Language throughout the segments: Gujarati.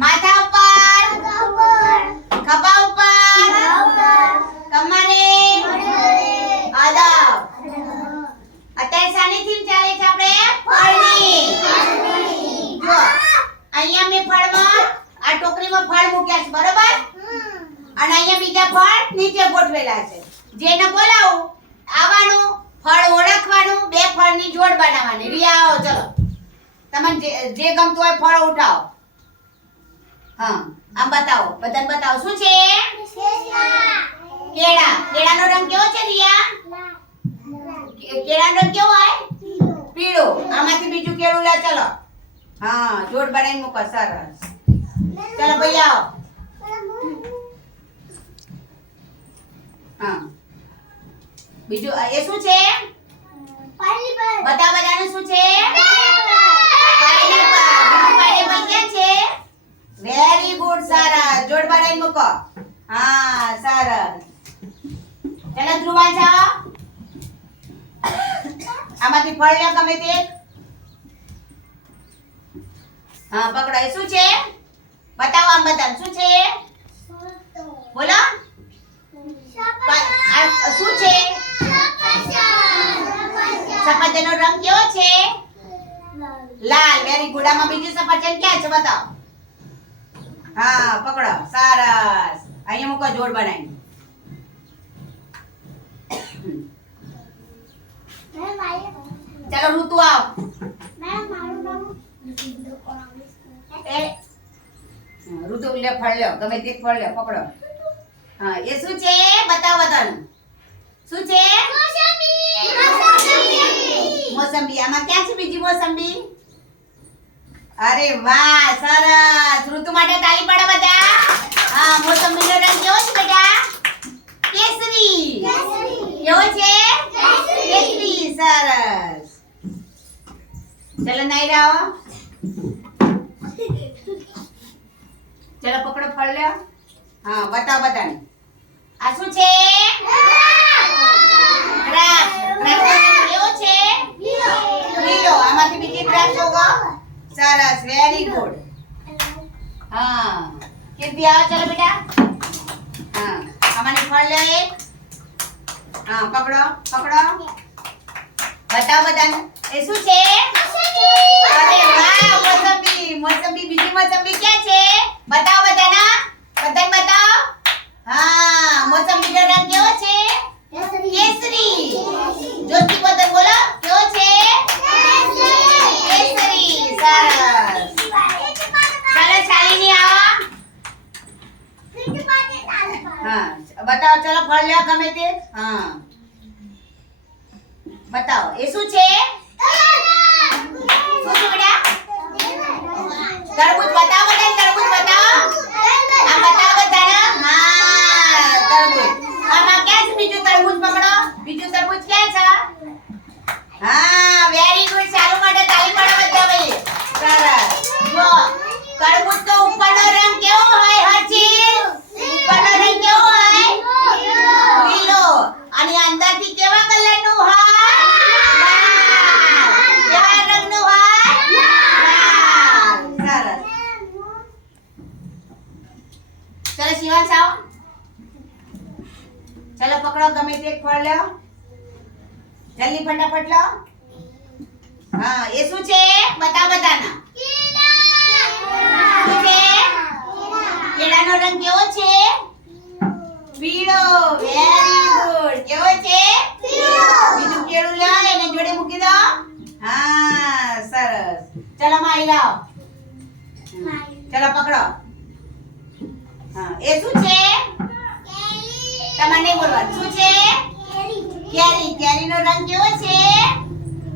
માથા ઉપર ખભા ઉપર કમરે અદબ. અત્યારે શાની થીમ ચાલે છે આપણે? ફળની. જો અહીંયા મેં ફળમાં આ ટોકરીમાં ફળ મૂક્યા છે બરોબર, અને અહીંયા બીજા ફળ નીચે ગોઠવેલા છે. જેને બોલાવું આવવાનું, ફળ ઓળખવાનું, બે ફળની જોડ બનાવવાની. રિયા આવો ચલો, તમને જે ગમતું હોય ફળ ઉઠાવો. હા આમ બતાવો, બધાને બતાવો. શું છે? કેળા. કેળાનો રંગ કેવો છે રિયા? કેળાનો રંગ કેવો હોય? પીળો. આમાંથી બીજું કેળું લે ચલો. હા જોડ બનાવીને મૂકો. સરસ. ચલો ભાઈ આવો. હા બીજું એ શું છે? બધા બધાને શું છે? પાઇનેપલ ક્યાં છે? Very good. સરસ. જોડ બનાવીને મૂકો. હા સરસ. ચલો ધ્રુવા જાઓ. આમાંથી ફળ લ્યો ગમે તે. હા પકડો. એ શું છે? બતાવો આમ બતાવો. શું છે? બોલો. શું છે? સફરજનનો રંગ કેવો છે? લાલ. Very good. આમાં બીજું સફરજન ક્યાં છે બતાવો. હા પકડો. સરસ. અહીંયા મૂકો જોડ બનાવીને. ચાલો ઋતુ આવ. ઋતુ લે ફળ લ્યો ગમે તે ફળ લ્યો. પકડો. હા એ શું છે? બતાવો બધાને. શું છે? મોસંબી. આમાં ક્યાં છે બીજી મોસંબી? અરે વાહ સરસ. ઋતુ માટે તાળી પાડો બધા. હા મોસંબીનો રંગ કેવો છે બેટા? કેસરી. કેવો છે? કેસરી. સરસ. ચલો નાઈ રાવો. ચલો પકડો ફળ લ્યો. હા બતાવો બધાને. આ શું છે? દ્રાક્ષ. દ્રાક્ષ કેવો છે? લીલો. આમાંથી બીજી દ્રાક્ષ હોગો. સરસ. Very good. હા કીર્તિ આવો ચલો બેટા. હા આમાંની ફળ લે એક. હા પકડો પકડો. બતાવો બધાને. એ શું છે? અરે વાહ મોસંબી. મોસંબી. બીજી મોસંબી ક્યાં છે? બતાવો બધાને. બધાને બતાવો. હા મોસંબીનો રંગ કેવો છે? કેસરી. જોરથી બધાને બોલો. કેવો છે? કેસરી. સરસ. ચાલો શાલિની આવો. હા બતાવો. ચલો ફળ લ્યો ગમે તે. હા બતાવો. એ શું છે? શું છે બેટા? તરબૂચ. બતાવો બધાને. તરબૂચ બતાવો. આ બતાવો બધાને. હા તરબૂચ. આમાં ક્યાં છે બીજું તરબૂચ? પકડો. બીજું તરબૂચ ક્યાં છે? હા વેરી ગુડ. ચાલુ માટે તાળી પાડો બધા ભાઈ. સરસ. જો તરબૂચનો ઉપરનો રંગ કેવો હોય હર્ષિલ? ઉપરનો રંગ કેવો હોય? લીલો. અને અંદરથી કેવા કલરનું હોય? લાલ. કેવા રંગનું હોય? લાલ. સરસ. ચલો શિવાંશ આવો. ચલો પકડો ગમે તે ફળ લ્યો. જલ્દી ફટાફટ લો. હા એ શું છે? બતાવો બધાને. શું છે? કેળાનો રંગ કેવો છે? પીળો. Very good. કેવો છે? બીજું કેળું લો એને જોડે મૂકી દો. હા સરસ. ચલો માઈ લાવો. ચલો પકડો. હા એ શું છે? તમારે નહીં બોલવાનું. શું છે? કેરી. કેરીનો રંગ કેવો છે?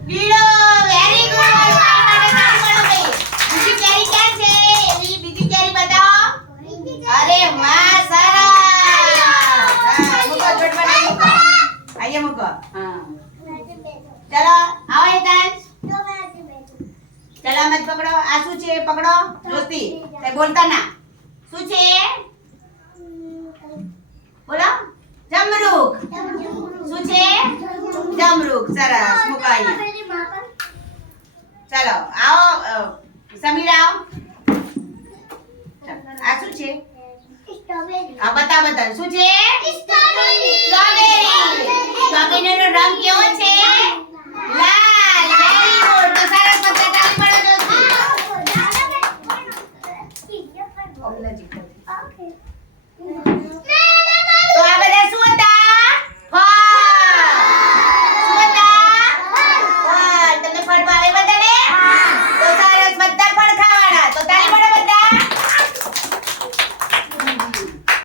પીળો. Very good. બીજી કેરી ક્યાં છે? એવી બીજી કેરી બતાવો. અરે વાહ સરસ. હા મૂકો જોડ બનાવી મૂકો. અહીંયા મૂકો. હા ચલો આવો હેતાંશ. ચલો મત પકડો. આ શું છે? પકડો દોસ્તી. કઈ બોલતા ના. શું છે? બોલો. જમરૂખ. શું છે? જમરૂખ. સરસ. મૂકો અહીંયા. ચલો આવો સમીર આવો. આ શું છે? આ બતા શું છે? સ્ટ્રોબેરી. સ્ટ્રોબેરીનો રંગ કેવો છે? લાલ. Very good. તો સરસ બધા તાળી પાડો જોરથી.